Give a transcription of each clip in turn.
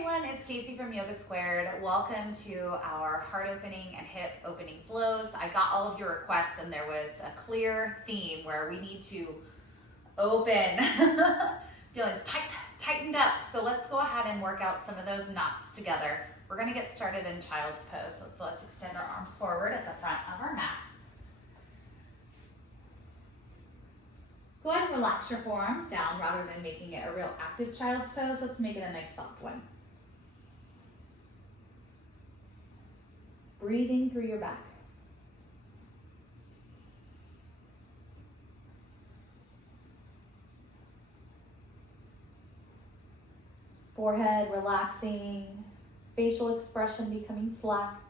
everyone, it's Casey from Yoga Squared. Welcome to our heart opening and hip opening flows. I got all of your requests and there was a clear theme where we need to open, feeling tightened up. So let's go ahead and work out some of those knots together. We're gonna get started in child's pose. So let's extend our arms forward at the front of our mats. Go ahead and relax your forearms down rather than making it a real active child's pose. Let's make it a nice soft one. Breathing through your back. Forehead relaxing, facial expression becoming slack.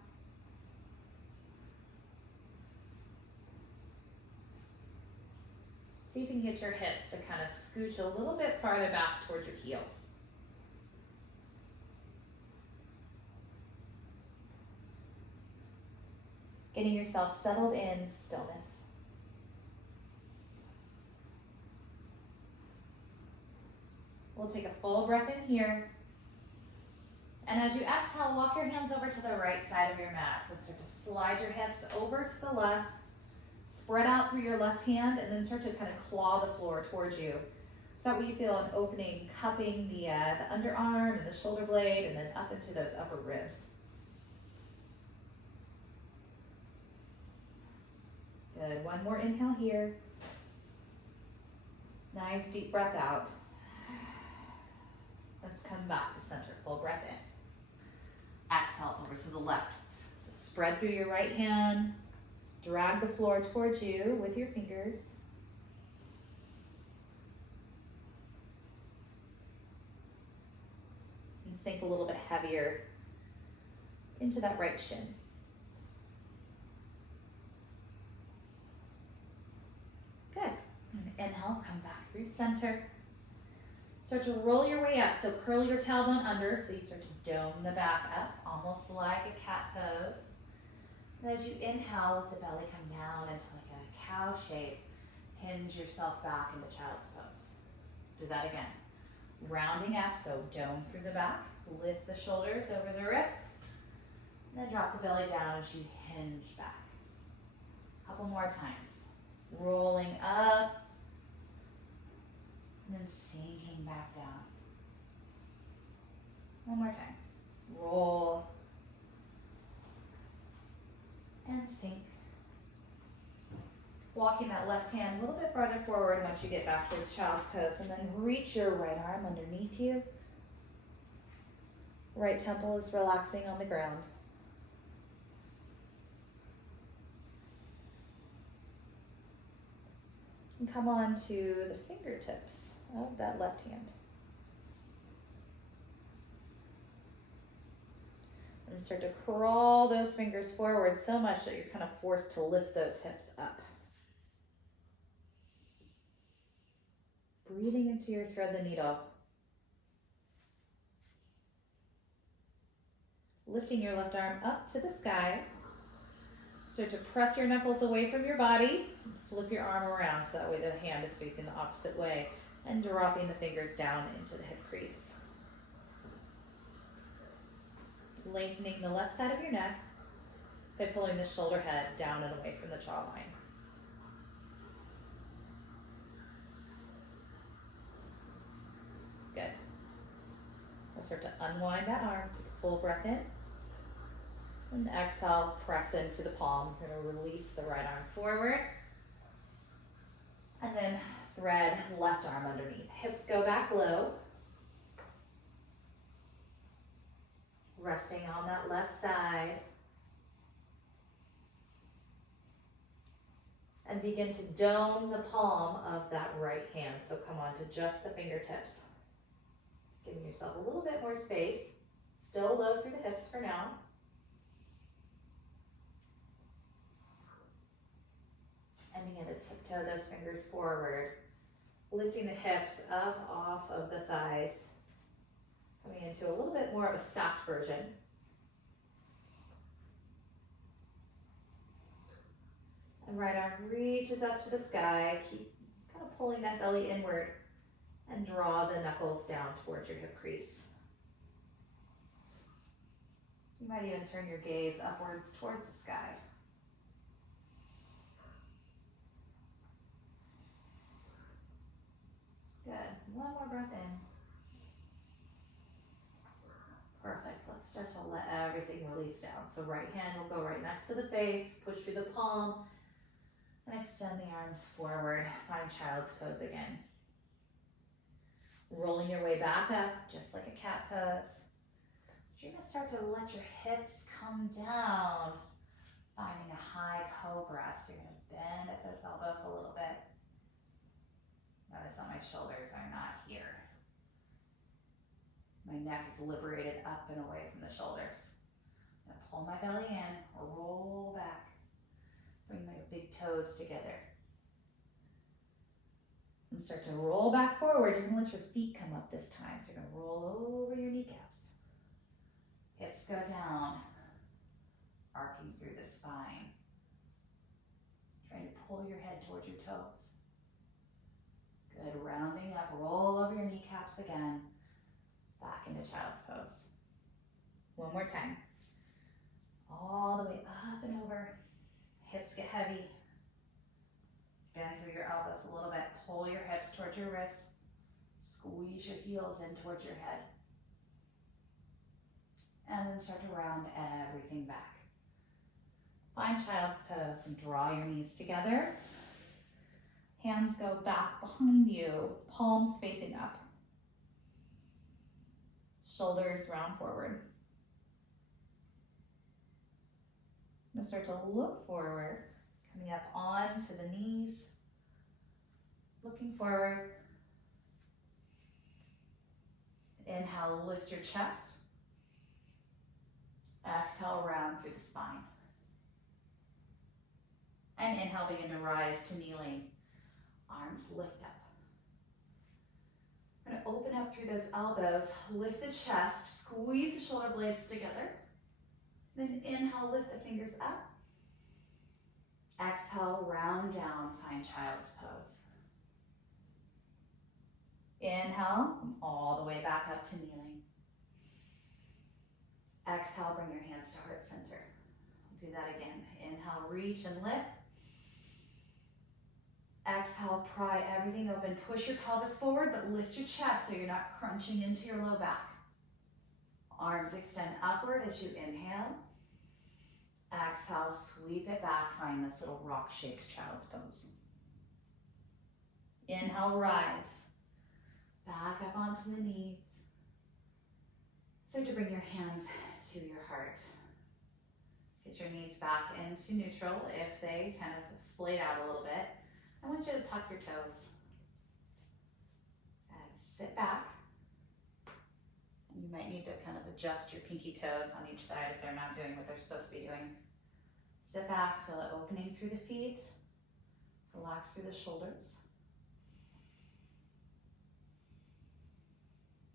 See if you can get your hips to kind of scooch a little bit farther back towards your heels. Getting yourself settled in stillness. We'll take a full breath in here. And as you exhale, walk your hands over to the right side of your mat. So start to slide your hips over to the left. Spread out through your left hand and then start to kind of claw the floor towards you. Is that where you feel an opening, cupping the underarm and the shoulder blade and then up into those upper ribs. Good, one more inhale here. Nice deep breath out. Let's come back to center, full breath in. Exhale over to the left. So spread through your right hand. Drag the floor towards you with your fingers. And sink a little bit heavier into that right shin. Good. And inhale, come back through center. Start to roll your way up. So curl your tailbone under so you start to dome the back up, almost like a cat pose. And as you inhale, let the belly come down into like a cow shape. Hinge yourself back into child's pose. Do that again. Rounding up, so dome through the back. Lift the shoulders over the wrists. And then drop the belly down as you hinge back. A couple more times. Rolling up. And then sinking back down. One more time. Roll. And sink. Walking that left hand a little bit farther forward once you get back towards child's pose, and then reach your right arm underneath you. Right temple is relaxing on the ground. And come on to the fingertips of that left hand. And start to crawl those fingers forward so much that you're kind of forced to lift those hips up. Breathing into your thread the needle. Lifting your left arm up to the sky. Start to press your knuckles away from your body. Flip your arm around so that way the hand is facing the opposite way. And dropping the fingers down into the hip crease. Lengthening the left side of your neck by pulling the shoulder head down and away from the jawline. Good. We'll start to unwind that arm. Take a full breath in. And exhale, press into the palm. We're going to release the right arm forward. And then thread left arm underneath. Hips go back low. Resting on that left side. And begin to dome the palm of that right hand. So come on to just the fingertips. Giving yourself a little bit more space. Still low through the hips for now. And begin to tiptoe those fingers forward. Lifting the hips up off of the thighs. Coming into a little bit more of a stacked version. And right arm reaches up to the sky. Keep kind of pulling that belly inward and draw the knuckles down towards your hip crease. might even turn your gaze upwards towards the sky. Good. One more breath in. Perfect. Let's start to let everything release down. So right hand will go right next to the face, push through the palm, and extend the arms forward. Find child's pose again. Rolling your way back up, just like a cat pose. You're gonna start to let your hips come down, finding a high cobra. So you're gonna bend at those elbows a little bit. Notice that my shoulders are not here. My neck is liberated up and away from the shoulders. I'm gonna pull my belly in, roll back. Bring my big toes together. And start to roll back forward. You're gonna let your feet come up this time. So you're gonna roll over your kneecaps. Hips go down, arcing through the spine. Trying to pull your head towards your toes. Good, rounding up, roll over your kneecaps again. Back into child's pose. One more time. All the way up and over. Hips get heavy. Bend through your elbows a little bit. Pull your hips towards your wrists. Squeeze your heels in towards your head. And then start to round everything back. Find child's pose and draw your knees together. Hands go back behind you, palms facing up. Shoulders round forward. I'm going to start to look forward, coming up onto the knees, looking forward. Inhale, lift your chest. Exhale, round through the spine. And inhale, begin to rise to kneeling. Arms lift up. We're going to open up through those elbows, lift the chest, squeeze the shoulder blades together. Then inhale, lift the fingers up. Exhale, round down, find child's pose. Inhale, come all the way back up to kneeling. Exhale, bring your hands to heart center. We'll do that again. Inhale, reach and lift. Exhale, pry everything open. Push your pelvis forward, but lift your chest so you're not crunching into your low back. Arms extend upward as you inhale. Exhale, sweep it back. Find this little rock-shaped child's pose. Inhale, rise. Back up onto the knees. Start to bring your hands to your heart. Get your knees back into neutral if they kind of splayed out a little bit. I want you to tuck your toes. And sit back. And you might need to kind of adjust your pinky toes on each side if they're not doing what they're supposed to be doing. Sit back, feel an opening through the feet. Relax through the shoulders.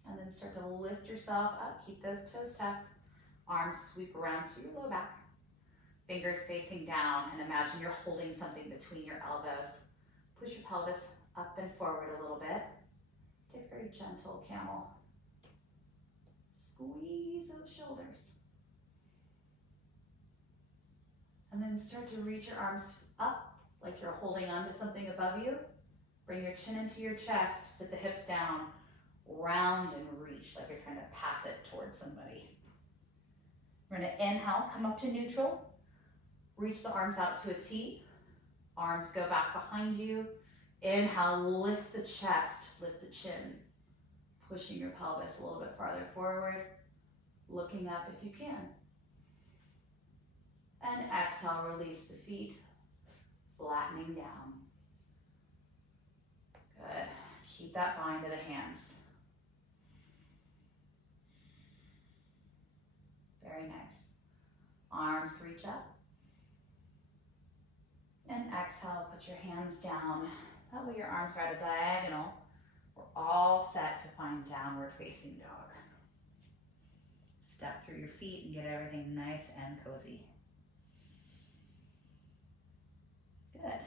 And then start to lift yourself up. Keep those toes tucked. Arms sweep around to your low back. Fingers facing down, and imagine you're holding something between your elbows. Push your pelvis up and forward a little bit. Take a very gentle camel. Squeeze those shoulders. And then start to reach your arms up like you're holding onto something above you. Bring your chin into your chest, sit the hips down, round and reach like you're trying to pass it towards somebody. We're gonna inhale, come up to neutral. Reach the arms out to a T. Arms go back behind you. Inhale, lift the chest, lift the chin. Pushing your pelvis a little bit farther forward. Looking up if you can. And exhale, release the feet, flattening down. Good. Keep that bind to the hands. Very nice. Arms reach up. And exhale, put your hands down. That way your arms are at a diagonal. We're all set to find downward facing dog. Step through your feet and get everything nice and cozy. Good.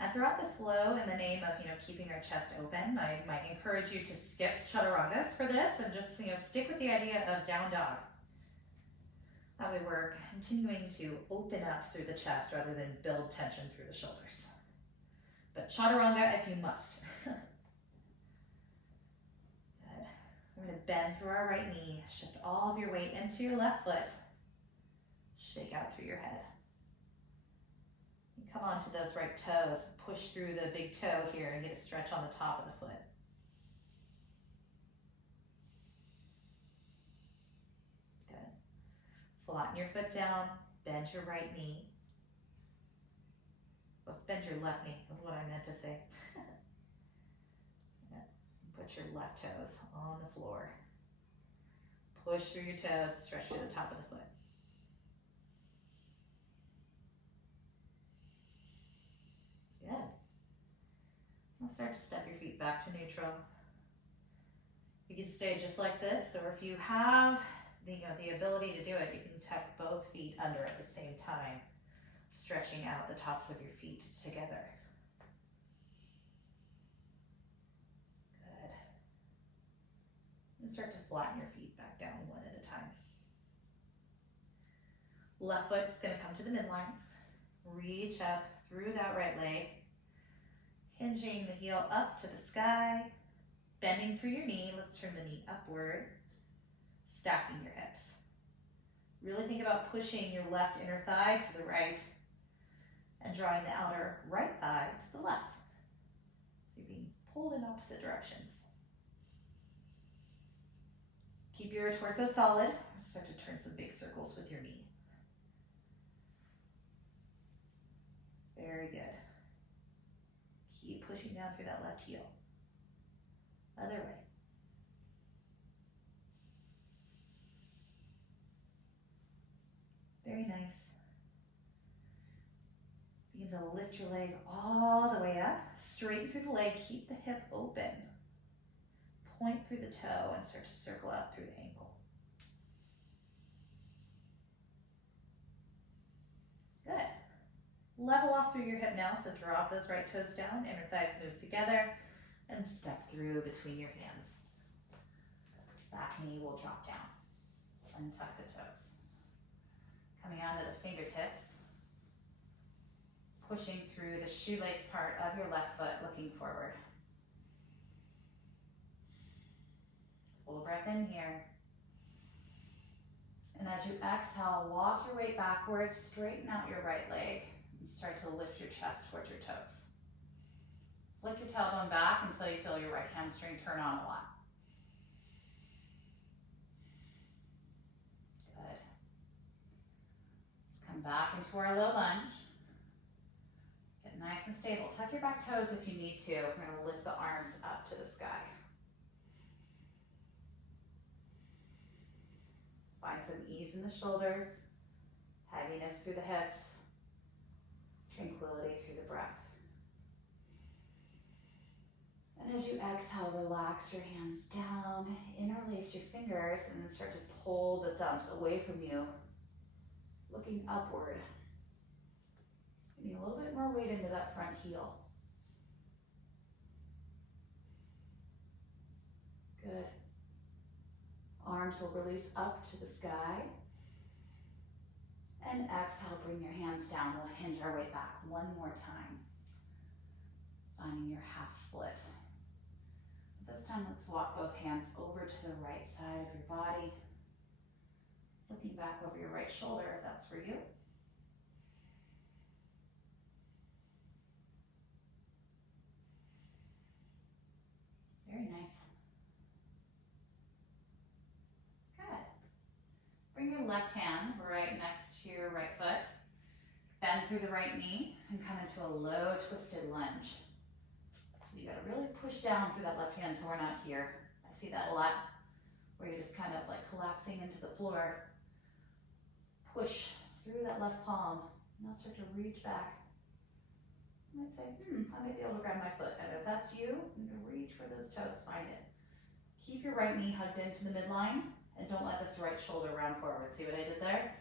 And And throughout this flow, in the name of, keeping our chest open, I might encourage you to skip chaturangas for this and just, stick with the idea of down dog. That way we're continuing to open up through the chest rather than build tension through the shoulders. But chaturanga if you must. Good. We're going to bend through our right knee, shift all of your weight into your left foot, shake out through your head. You come onto those right toes, push through the big toe here and get a stretch on the top of the foot. Good. Flatten your foot down, bend your right knee. Let's bend your left knee, that's what I meant to say. Yeah. Put your left toes on the floor. Push through your toes, stretch through the top of the foot. Good. Now start to step your feet back to neutral. You can stay just like this, or if you have the ability to do it, you can tuck both feet under at the same time, stretching out the tops of your feet together. Good. And start to flatten your feet back down one at a time. Left foot is going to come to the midline. Reach up through that right leg, hinging the heel up to the sky, bending through your knee. Let's turn the knee upward, stacking your hips. Really think about pushing your left inner thigh to the right and drawing the outer right thigh to the left. So you're being pulled in opposite directions. Keep your torso solid. Start to turn some big circles with your knee. Very good. Keep pushing down through that left heel. Other way. Very nice. Begin to lift your leg all the way up. Straighten through the leg. Keep the hip open. Point through the toe and start to circle out through the ankle. Good. Level off through your hip now, so drop those right toes down, inner thighs move together, and step through between your hands. Back knee will drop down. Untuck the toes. Coming onto the fingertips, pushing through the shoelace part of your left foot, looking forward. Full breath in here. And as you exhale, walk your weight backwards, straighten out your right leg, and start to lift your chest towards your toes. Flick your tailbone back until you feel your right hamstring turn on a lot. Good. Let's come back into our low lunge. Get nice and stable. Tuck your back toes if you need to. We're going to lift the arms up to the sky. Find some ease in the shoulders, heaviness through the hips, tranquility through the breath. And as you exhale, relax your hands down, interlace your fingers, and then start to pull the thumbs away from you, looking upward. You need a little bit more weight into that front heel. Good. Arms will release up to the sky. And exhale, bring your hands down. We'll hinge our way back one more time. Finding your half split. This time, let's walk both hands over to the right side of your body. Looking back over your right shoulder if that's for you. Very nice. Bring your left hand right next to your right foot. Bend through the right knee and come into a low twisted lunge. You gotta really push down through that left hand so we're not here. I see that a lot where you're just kind of like collapsing into the floor. Push through that left palm. Now start to reach back. You might say, I might be able to grab my foot. And if that's you, reach for those toes, find it. Keep your right knee hugged into the midline. And don't let this right shoulder round forward. See what I did there?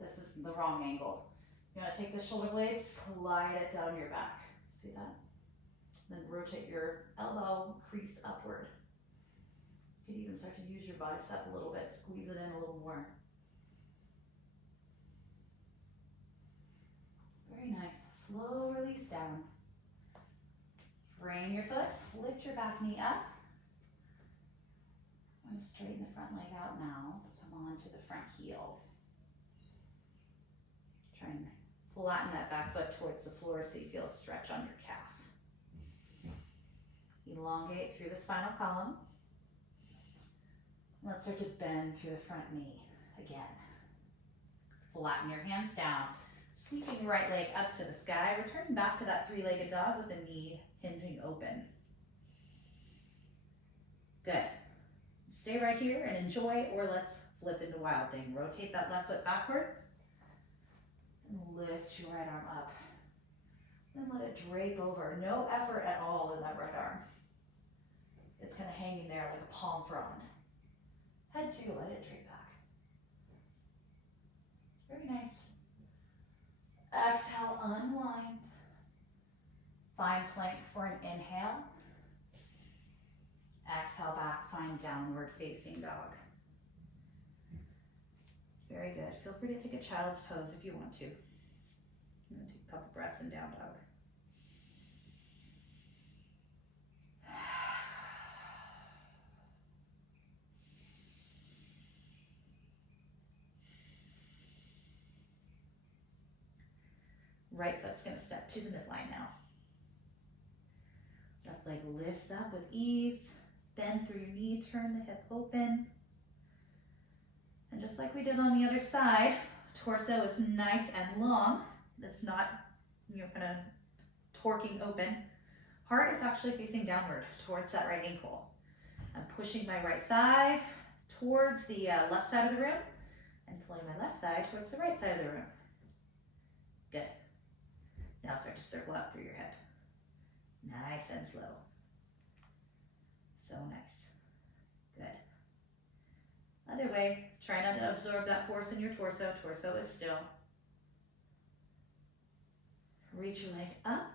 This is the wrong angle. You want to take the shoulder blade, slide it down your back. See that? Then rotate your elbow crease upward. You could even start to use your bicep a little bit, squeeze it in a little more. Very nice. Slow release down. Frame your foot, lift your back knee up. I'm going to straighten the front leg out now. Come on to the front heel. Try and flatten that back foot towards the floor so you feel a stretch on your calf. Elongate through the spinal column. Let's start to bend through the front knee again. Flatten your hands down. Sweeping your right leg up to the sky. Returning back to that three-legged dog with the knee hinging open. Good. Stay right here and enjoy, or let's flip into wild thing. Rotate that left foot backwards. And lift your right arm up. Then let it drape over. No effort at all in that right arm. It's kind of hanging there like a palm frond. Head to, let it drape back. Very nice. Exhale, unwind. Find plank for an inhale. Exhale back, find downward facing dog. Very good. Feel free to take a child's pose if you want to. I'm going to take a couple breaths in down dog. Right foot's going to step to the midline now. Left leg lifts up with ease. Bend through your knee, turn the hip open. And just like we did on the other side, torso is nice and long. It's not, kind of torquing open. Heart is actually facing downward towards that right ankle. I'm pushing my right thigh towards the left side of the room and pulling my left thigh towards the right side of the room. Good. Now start to circle out through your hip. Nice and slow. So nice. Good. Other way, try not to absorb that force in your torso. Torso is still. Reach your leg up.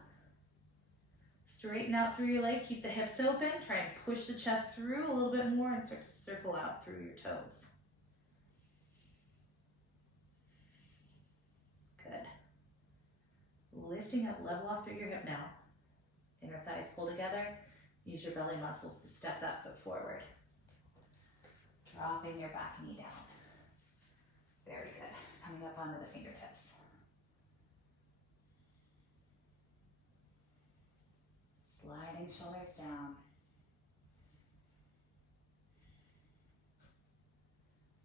Straighten out through your leg. Keep the hips open. Try and push the chest through a little bit more and start to circle out through your toes. Good. Lifting up, level off through your hip now. Inner thighs pull together. Use your belly muscles to step that foot forward. Dropping your back knee down. Very good. Coming up onto the fingertips. Sliding shoulders down.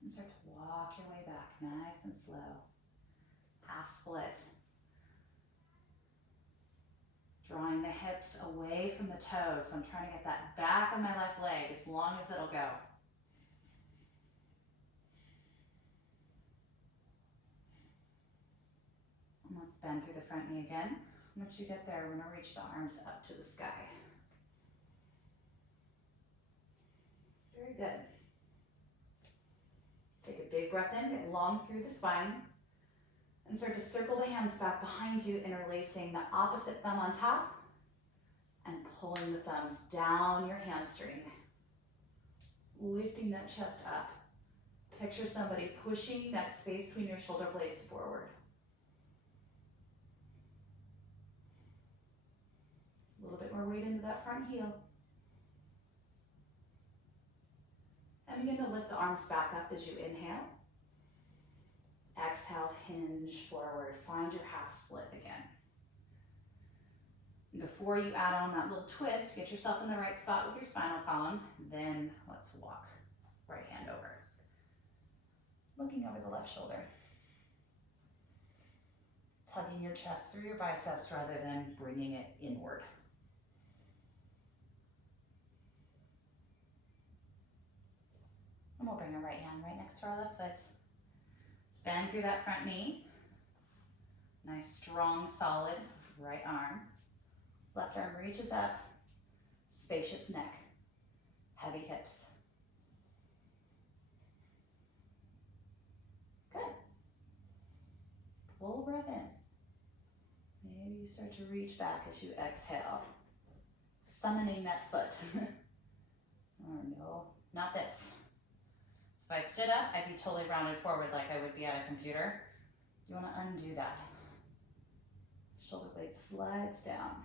And start to walk your way back, nice and slow. Half split. Drawing the hips away from the toes. So I'm trying to get that back of my left leg as long as it'll go. And let's bend through the front knee again. Once you get there, we're going to reach the arms up to the sky. Very good. Take a big breath in, get long through the spine. And start to circle the hands back behind you, interlacing the opposite thumb on top and pulling the thumbs down your hamstring. Lifting that chest up. Picture somebody pushing that space between your shoulder blades forward. A little bit more weight into that front heel. And begin to lift the arms back up as you inhale. Exhale, hinge forward. Find your half split again. Before you add on that little twist, get yourself in the right spot with your spinal column. Then let's walk. Right hand over. Looking over the left shoulder. Tugging your chest through your biceps rather than bringing it inward. And we'll bring our right hand right next to our left foot. Bend through that front knee. Nice, strong, solid right arm. Left arm reaches up. Spacious neck. Heavy hips. Good. Full breath in. Maybe You start to reach back as you exhale, summoning that foot. Oh no, not this. If I stood up, I'd be totally rounded forward like I would be at a computer. You want to undo that. Shoulder blade slides down.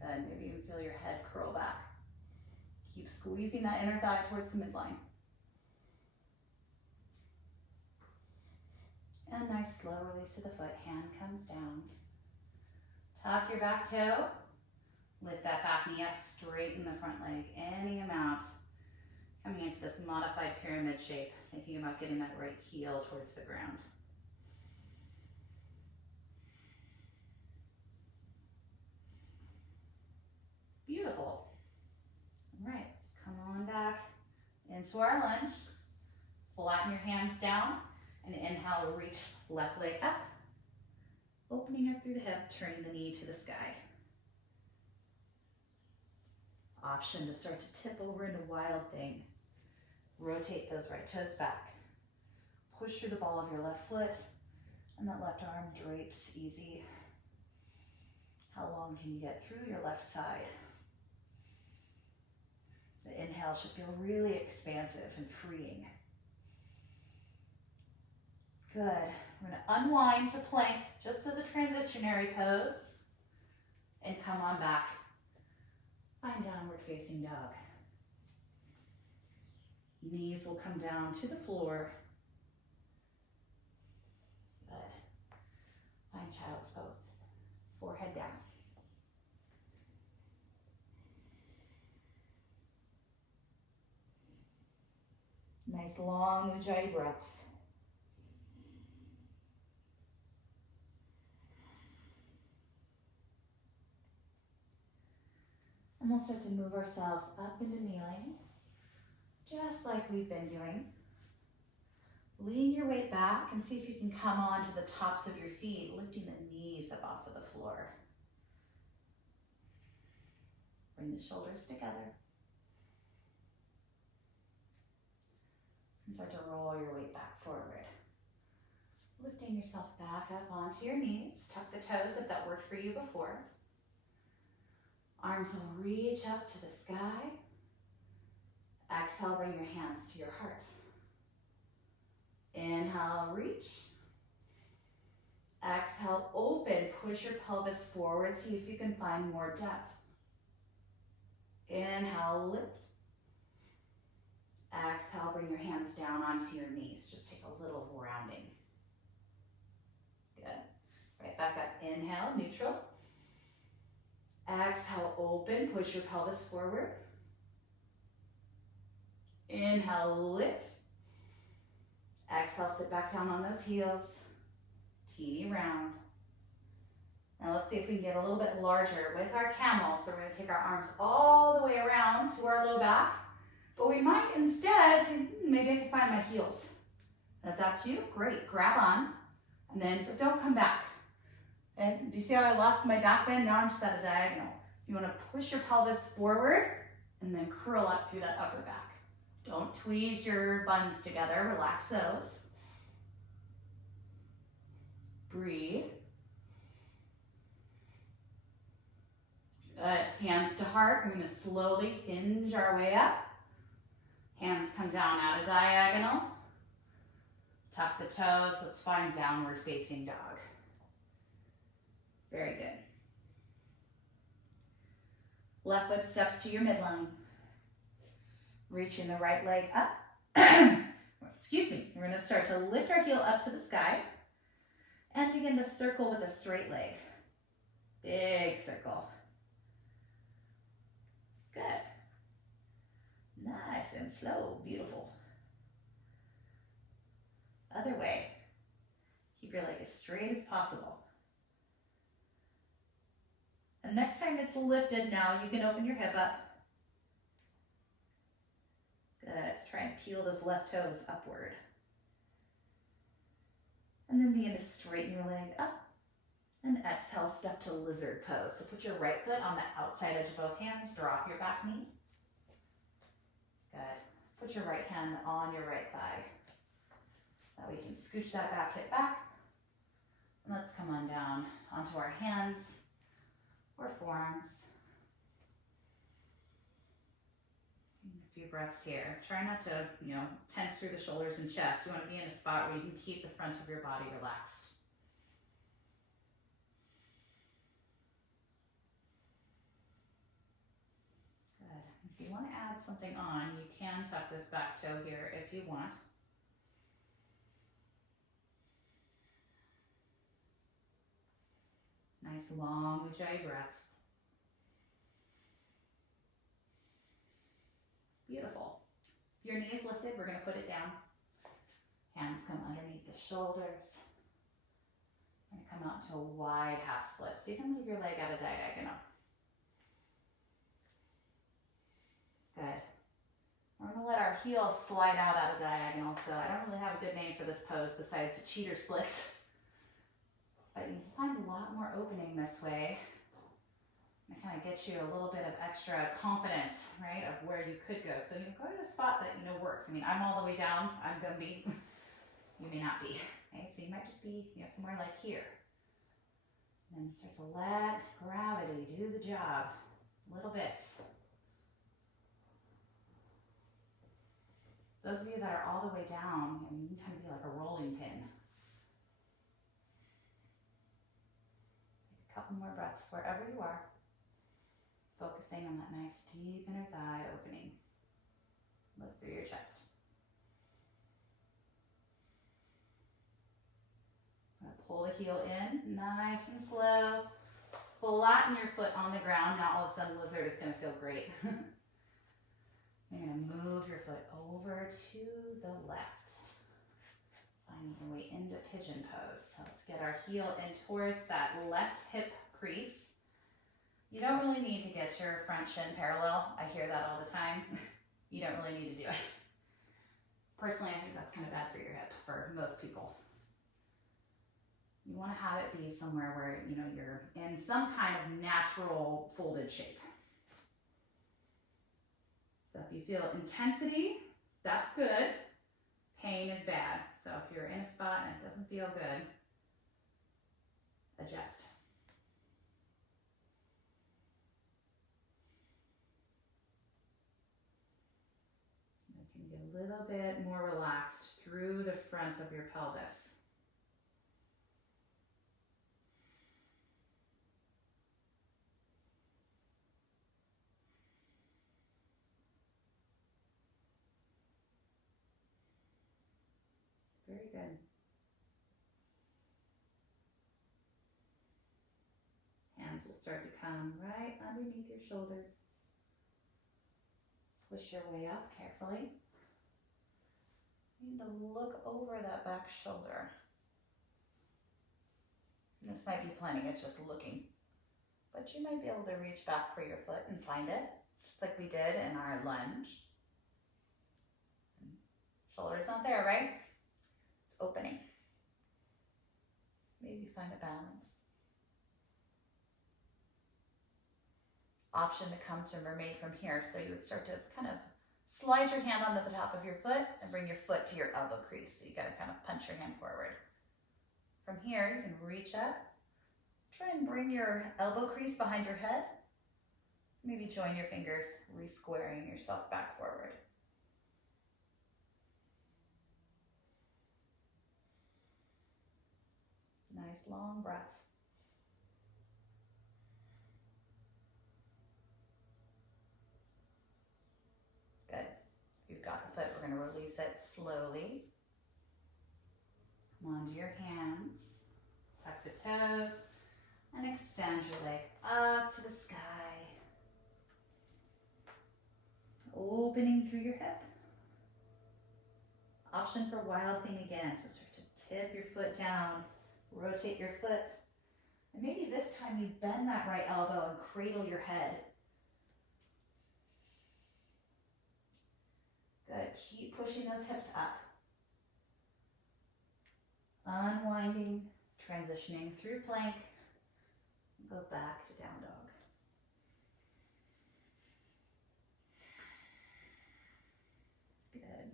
Good, maybe even feel your head curl back. Keep squeezing that inner thigh towards the midline. And nice slow release of the foot, hand comes down. Tuck your back toe. Lift that back knee up, straighten the front leg, any amount. Coming into this modified pyramid shape, thinking about getting that right heel towards the ground. Beautiful. All right, let's come on back into our lunge. Flatten your hands down and inhale, reach left leg up. Opening up through the hip, turning the knee to the sky. Option to start to tip over into wild thing. Rotate those right toes back. Push through the ball of your left foot, and that left arm drapes easy. How long can you get through your left side? The inhale should feel really expansive and freeing. Good. We're going to unwind to plank just as a transitionary pose, and come on back. Find downward facing dog. Knees will come down to the floor. Good. Find child's pose. Forehead down. Nice long Ujjayi breaths. And we'll start to move ourselves up into kneeling, just like we've been doing. Lean your weight back and see if you can come onto the tops of your feet, lifting the knees up off of the floor. Bring the shoulders together. And start to roll your weight back forward. Lifting yourself back up onto your knees. Tuck the toes if that worked for you before. Arms will reach up to the sky. Exhale, bring your hands to your heart. Inhale, reach. Exhale, open. Push your pelvis forward. See if you can find more depth. Inhale, lift. Exhale, bring your hands down onto your knees. Just take a little rounding. Good. Right back up. Inhale, neutral. Exhale, open. Push your pelvis forward. Inhale, lift. Exhale, sit back down on those heels. Teeny round. Now let's see if we can get a little bit larger with our camel. So we're going to take our arms all the way around to our low back. But we might instead say, maybe I can find my heels. And if that's you, great. Grab on. And then, but don't come back. And do you see how I lost my back bend? Now I'm just at a diagonal. You want to push your pelvis forward and then curl up through that upper back. Don't tweeze your buns together. Relax those. Breathe. Good. Hands to heart. We're going to slowly hinge our way up. Hands come down at a diagonal. Tuck the toes. Let's find downward facing dog. Very good. Left foot steps to your midline. Reaching the right leg up. Excuse me. We're going to start to lift our heel up to the sky and begin to circle with a straight leg. Big circle. Good. Nice and slow. Beautiful. Other way. Keep your leg as straight as possible. And next time it's lifted, now you can open your hip up. Good. Try and peel those left toes upward. And then begin to straighten your leg up. And exhale, step to lizard pose. So put your right foot on the outside edge of both hands. Drop your back knee. Good. Put your right hand on your right thigh. Now we can scooch that back hip back. And let's come on down onto our hands or forearms. A few breaths here. Try not to, tense through the shoulders and chest. You want to be in a spot where you can keep the front of your body relaxed. If you want to add something on, you can tuck this back toe here if you want. Nice long Ujjayi breaths. Beautiful. If your knee is lifted, we're going to put it down. Hands come underneath the shoulders. We're going to come out to a wide half split. So you can leave your leg at a diagonal. Good. We're going to let our heels slide out at a diagonal. So I don't really have a good name for this pose besides cheater splits. But you can find a lot more opening this way. And kind of get you a little bit of extra confidence, right, of where you could go. So you go to a spot that works. I mean, I'm all the way down. I'm going to be, you may not be. Okay, so you might just be, somewhere like here. And then start to let gravity do the job. Little bits. Those of you that are all the way down, you can kind of be like a rolling pin. Take a couple more breaths wherever you are. Focusing on that nice deep inner thigh opening. Look through your chest. I'm going to pull the heel in, nice and slow. Flatten your foot on the ground. Now all of a sudden lizard is going to feel great. You're going to move your foot over to the left. Finding your way into pigeon pose. So let's get our heel in towards that left hip crease. You don't really need to get your front shin parallel. I hear that all the time. You don't really need to do it. Personally, I think that's kind of bad for your hip for most people. You want to have it be somewhere where, you're in some kind of natural folded shape. So if you feel intensity, that's good. Pain is bad. So if you're in a spot and it doesn't feel good, adjust. You can get a little bit more relaxed through the front of your pelvis. Very good. Hands will start to come right underneath your shoulders. Push your way up carefully. You need to look over that back shoulder. And this might be plenty, it's just looking. But you might be able to reach back for your foot and find it, just like we did in our lunge. Shoulder's not there, right? It's opening. Maybe find a balance. Option to come to mermaid from here. So you would start to kind of slide your hand onto the top of your foot and bring your foot to your elbow crease. So you got to kind of punch your hand forward. From here, you can reach up. Try and bring your elbow crease behind your head. Maybe join your fingers, re-squaring yourself back forward. Nice long breaths. Good. You've got the foot. We're going to release it slowly. Come onto your hands. Tuck the toes. And extend your leg up to the sky. Opening through your hip. Option for wild thing again. So start to tip your foot down. Rotate your foot. And maybe this time you bend that right elbow and cradle your head. Good. Keep pushing those hips up. Unwinding, transitioning through plank. Go back to down dog. Good.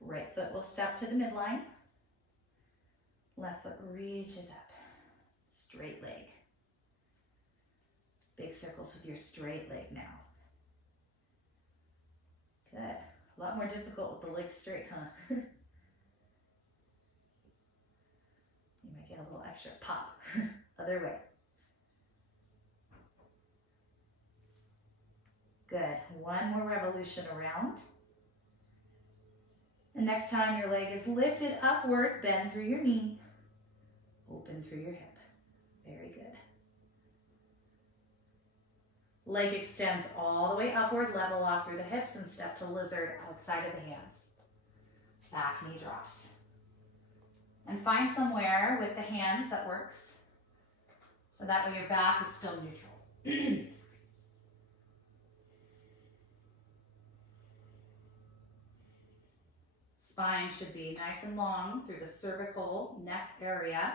Right foot will step to the midline. Left foot reaches up. Straight leg. Big circles with your straight leg now. Good. A lot more difficult with the leg straight, huh? You might get a little extra pop. Other way. Good. One more revolution around. The next time your leg is lifted upward, bend through your knee. Open through your hip. Very good. Leg extends all the way upward, level off through the hips, and step to lizard outside of the hands. Back knee drops. And find somewhere with the hands that works. So that way your back is still neutral. Spine should be nice and long through the cervical neck area.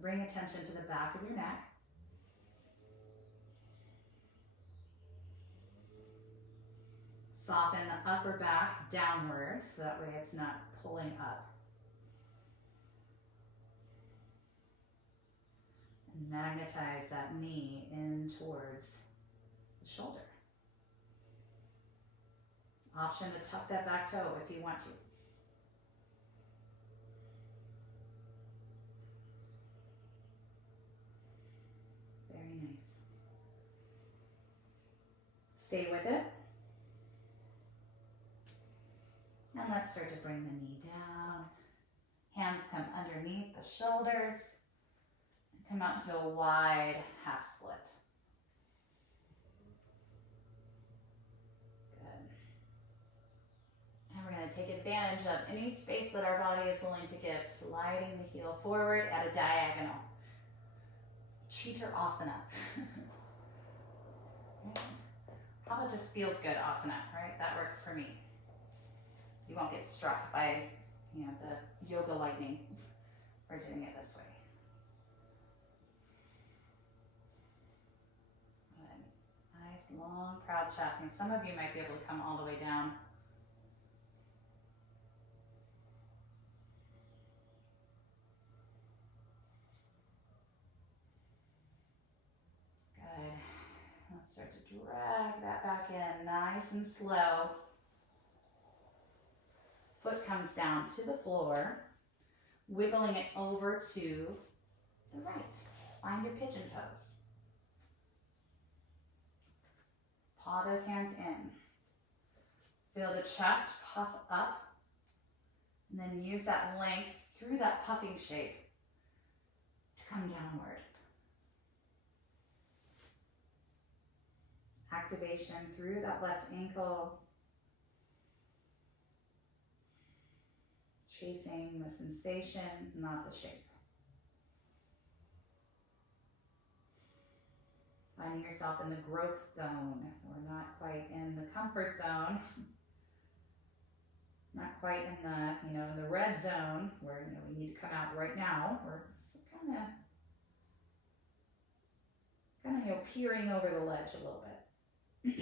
Bring attention to the back of your neck. Soften the upper back downward so that way it's not pulling up. And magnetize that knee in towards the shoulder. Option to tuck that back toe if you want to. Very nice. Stay with it. And let's start to bring the knee down. Hands come underneath the shoulders. And come out into a wide half split. We're going to take advantage of any space that our body is willing to give, sliding the heel forward at a diagonal. Chaturanga. How about just feels good asana, right? That works for me. You won't get struck by, the yoga lightning for doing it this way. Good. Nice, long, proud chest. And some of you might be able to come all the way down. Let's start to drag that back in, nice and slow. Foot comes down to the floor, wiggling it over to the right. Find your pigeon pose. Paw those hands in. Feel the chest puff up, and then use that length through that puffing shape to come downward. Activation through that left ankle. Chasing the sensation, not the shape. Finding yourself in the growth zone. We're not quite in the comfort zone. Not quite in the, in the red zone where we need to come out right now. We're kind of peering over the ledge a little bit. You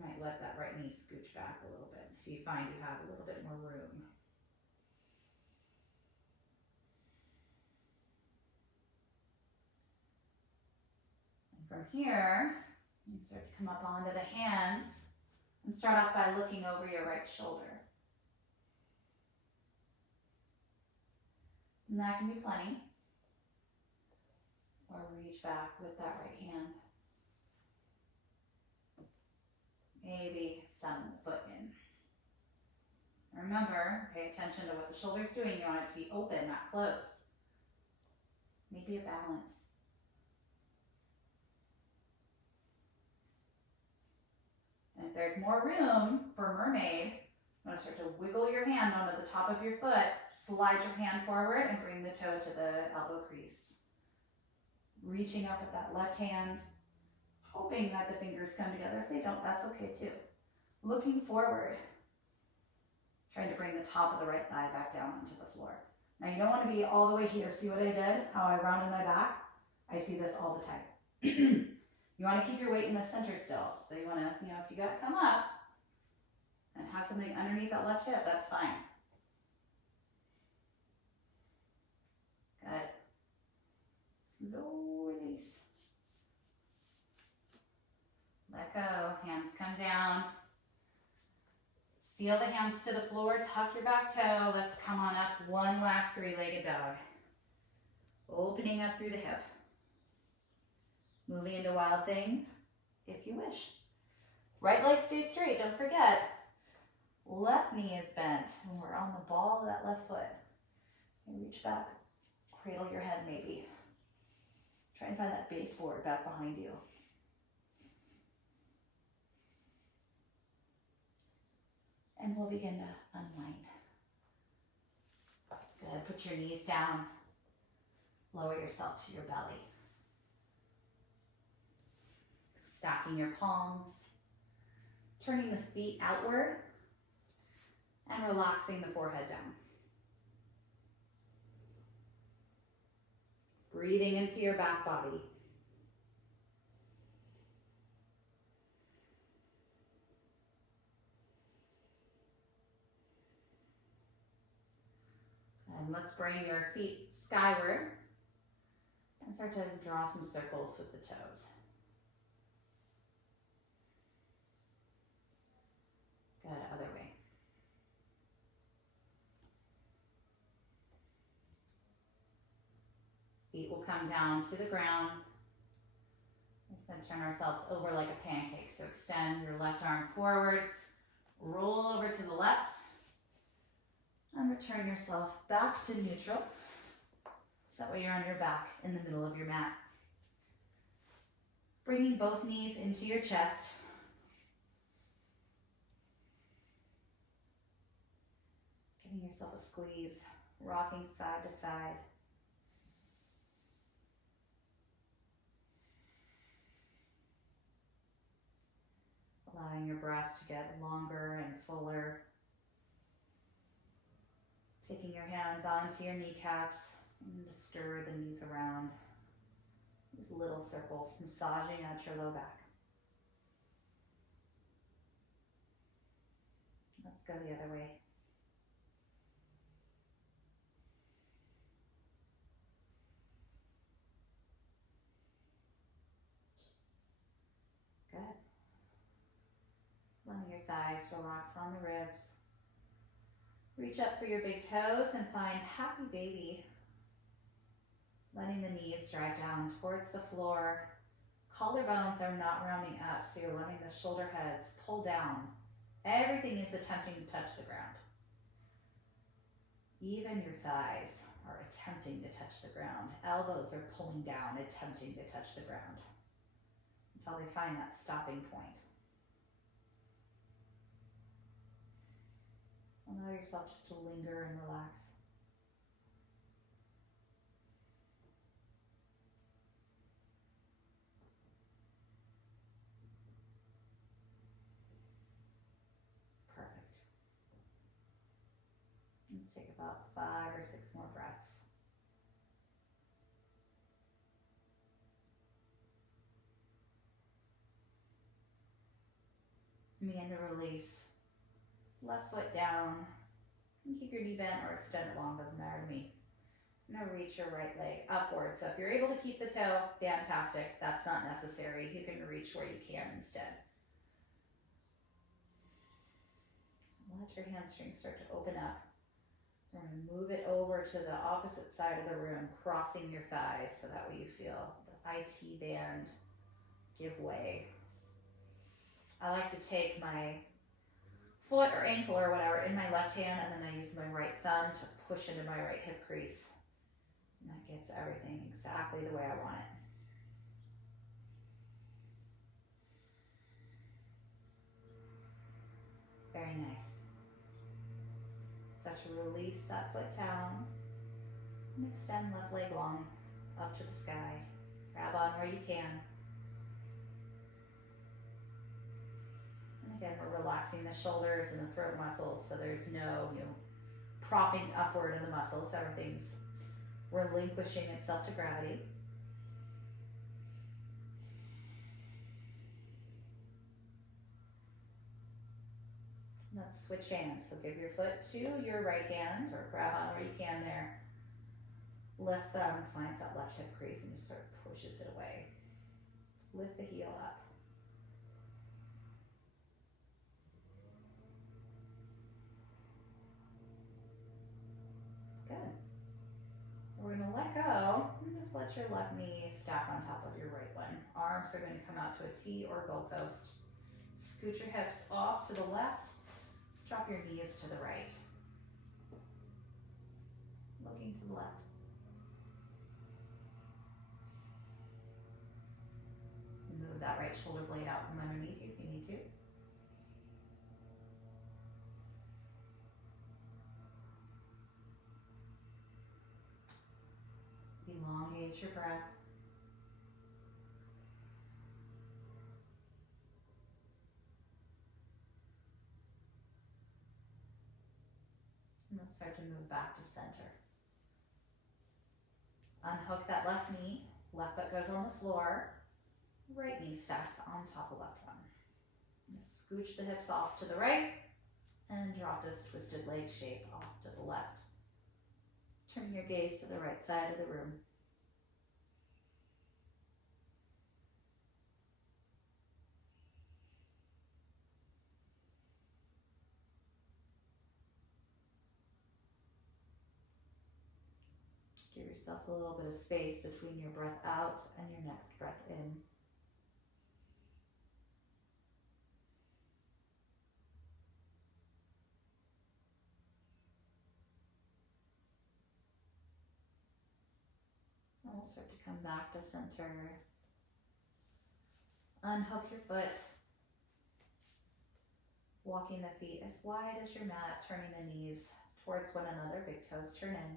might let that right knee scooch back a little bit if you find you have a little bit more room. And from here, you can start to come up onto the hands and start off by looking over your right shoulder. And that can be plenty. Or reach back with that right hand. Maybe some foot in. Remember, pay attention to what the shoulder's doing. You want it to be open, not closed. Maybe a balance. And if there's more room for mermaid, you want to start to wiggle your hand onto the top of your foot. Slide your hand forward and bring the toe to the elbow crease. Reaching up with that left hand, hoping that the fingers come together. If they don't, that's okay too. Looking forward, trying to bring the top of the right thigh back down onto the floor. Now you don't want to be all the way here. See what I did? How I rounded my back? I see this all the time. You want to keep your weight in the center still. So you want to, if you got to come up and have something underneath that left hip, that's fine. Good. Slow release. Let go. Hands come down. Seal the hands to the floor. Tuck your back toe. Let's come on up. One last three-legged dog. Opening up through the hip. Moving into wild thing, if you wish. Right leg stays straight. Don't forget. Left knee is bent. And we're on the ball of that left foot. And reach back. Cradle your head maybe. Try and find that baseboard back behind you. And we'll begin to unwind. Good. Put your knees down. Lower yourself to your belly. Stacking your palms. Turning the feet outward. And relaxing the forehead down. Breathing into your back body. And let's bring your feet skyward and start to draw some circles with the toes. Good, other way. Feet will come down to the ground. Let's then turn ourselves over like a pancake. So extend your left arm forward, roll over to the left, and return yourself back to neutral. So that way you're on your back in the middle of your mat. Bringing both knees into your chest. Giving yourself a squeeze, rocking side to side. Allowing your breath to get longer and fuller. Taking your hands onto your kneecaps and to stir the knees around. These little circles, massaging out your low back. Let's go the other way. Good. Letting your thighs relax on the ribs. Reach up for your big toes and find happy baby. Letting the knees drive down towards the floor. Collarbones are not rounding up, so you're letting the shoulder heads pull down. Everything is attempting to touch the ground. Even your thighs are attempting to touch the ground. Elbows are pulling down, attempting to touch the ground until they find that stopping point. Allow yourself just to linger and relax. Perfect. Let's take about 5 or 6 more breaths. Begin to release. Left foot down. And keep your knee bent or extend it long, doesn't matter to me. Now reach your right leg upward. So if you're able to keep the toe, fantastic. That's not necessary. You can reach where you can instead. Let your hamstrings start to open up. We're going to move it over to the opposite side of the room, crossing your thighs so that way you feel the IT band give way. I like to take my foot or ankle or whatever in my left hand, and then I use my right thumb to push into my right hip crease. And that gets everything exactly the way I want it. Very nice. Start to release that foot down and extend left leg long up to the sky. Grab on where you can. And again, we're relaxing the shoulders and the throat muscles, so there's no, propping upward in the muscles. Everything's relinquishing itself to gravity. Let's switch hands. So give your foot to your right hand or grab on where you can there. Left thumb finds that left hip crease and just sort of pushes it away. Lift the heel up. Good. We're going to let go and just let your left knee stack on top of your right one. Arms are going to come out to a T or Gold Coast. Scoot your hips off to the left. Drop your knees to the right. Looking to the left. Move that right shoulder blade out from underneath you if you need to. Elongate your breath. And let's start to move back to center. Unhook that left knee. Left foot goes on the floor. Right knee stacks on top of left one. Scooch the hips off to the right and drop this twisted leg shape off to the left. Turn your gaze to the right side of the room. Give yourself a little bit of space between your breath out and your next breath in. And we'll start to come back to center. Unhook your foot. Walking the feet as wide as your mat, turning the knees towards one another, big toes turn in.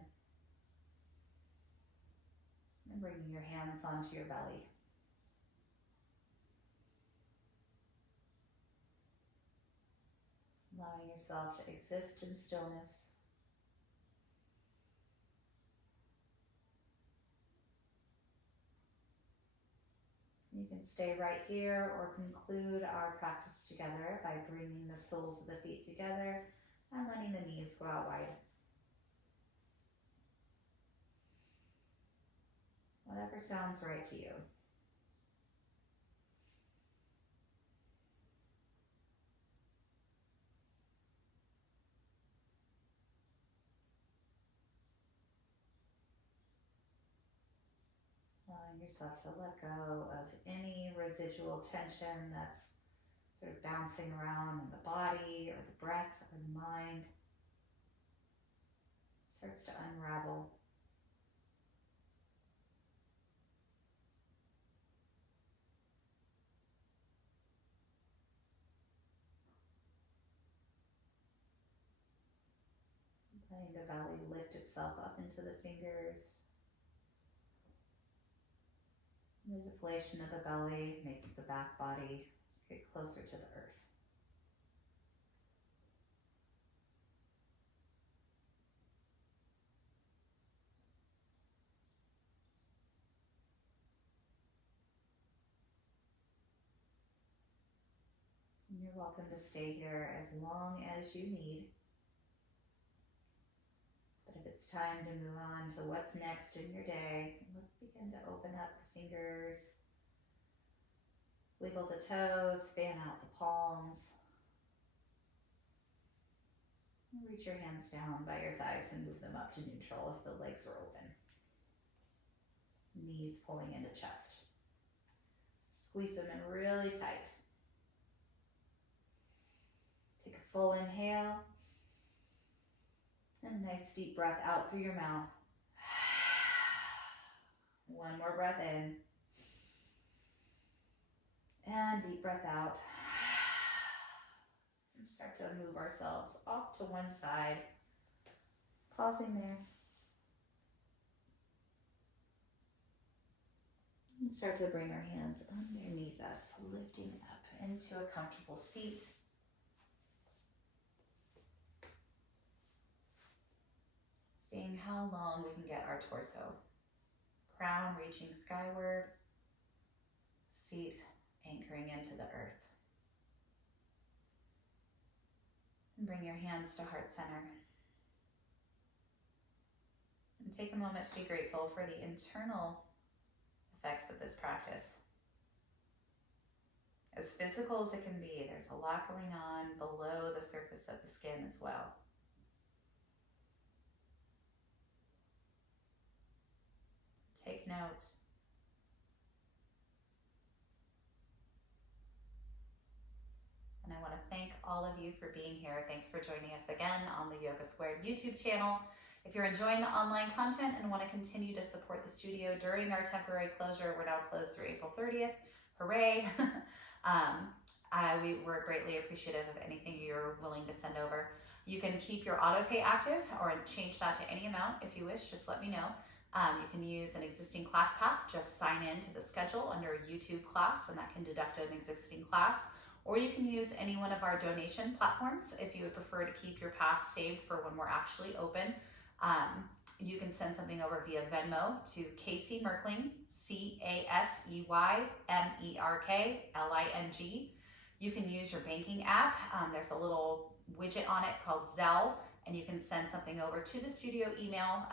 And bringing your hands onto your belly. Allowing yourself to exist in stillness. You can stay right here or conclude our practice together by bringing the soles of the feet together and letting the knees go out wide. Whatever sounds right to you. Allowing yourself to let go of any residual tension that's sort of bouncing around in the body or the breath or the mind. It starts to unravel. Letting the belly lift itself up into the fingers. The deflation of the belly makes the back body get closer to the earth. And you're welcome to stay here as long as you need. But if it's time to move on to what's next in your day, let's begin to open up the fingers, wiggle the toes, fan out the palms. Reach your hands down by your thighs and move them up to neutral if the legs are open. Knees pulling into chest. Squeeze them in really tight. Take a full inhale. And a nice deep breath out through your mouth. One more breath in. And deep breath out. And start to move ourselves off to one side. Pausing there. And start to bring our hands underneath us, lifting up into a comfortable seat. Seeing how long we can get our torso. Crown reaching skyward, seat anchoring into the earth. And bring your hands to heart center. And take a moment to be grateful for the internal effects of this practice. As physical as it can be, there's a lot going on below the surface of the skin as well. Take note. And I want to thank all of you for being here. Thanks for joining us again on the Yoga Squared YouTube channel. If you're enjoying the online content and want to continue to support the studio during our temporary closure, we're now closed through April 30th. Hooray! We're greatly appreciative of anything you're willing to send over. You can keep your auto pay active or change that to any amount if you wish, just let me know. You can use an existing class pack, just sign in to the schedule under YouTube class and that can deduct an existing class. Or you can use any one of our donation platforms if you would prefer to keep your pass saved for when we're actually open. You can send something over via Venmo to Casey Merkling, CASEYMERKLING. You can use your banking app. There's a little widget on it called Zelle, and you can send something over to the studio email,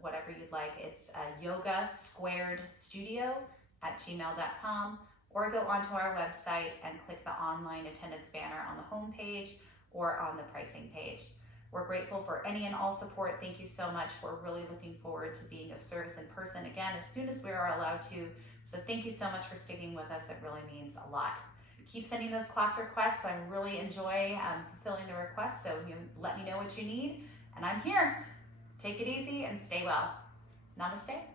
whatever you'd like. It's yogasquaredstudio@gmail.com, or go onto our website and click the online attendance banner on the home page or on the pricing page. We're grateful for any and all support. Thank you so much. We're really looking forward to being of service in person again as soon as we are allowed to. So thank you so much for sticking with us. It really means a lot. Keep sending those class requests. I really enjoy fulfilling the requests, so you let me know what you need, and I'm here. Take it easy and stay well. Namaste.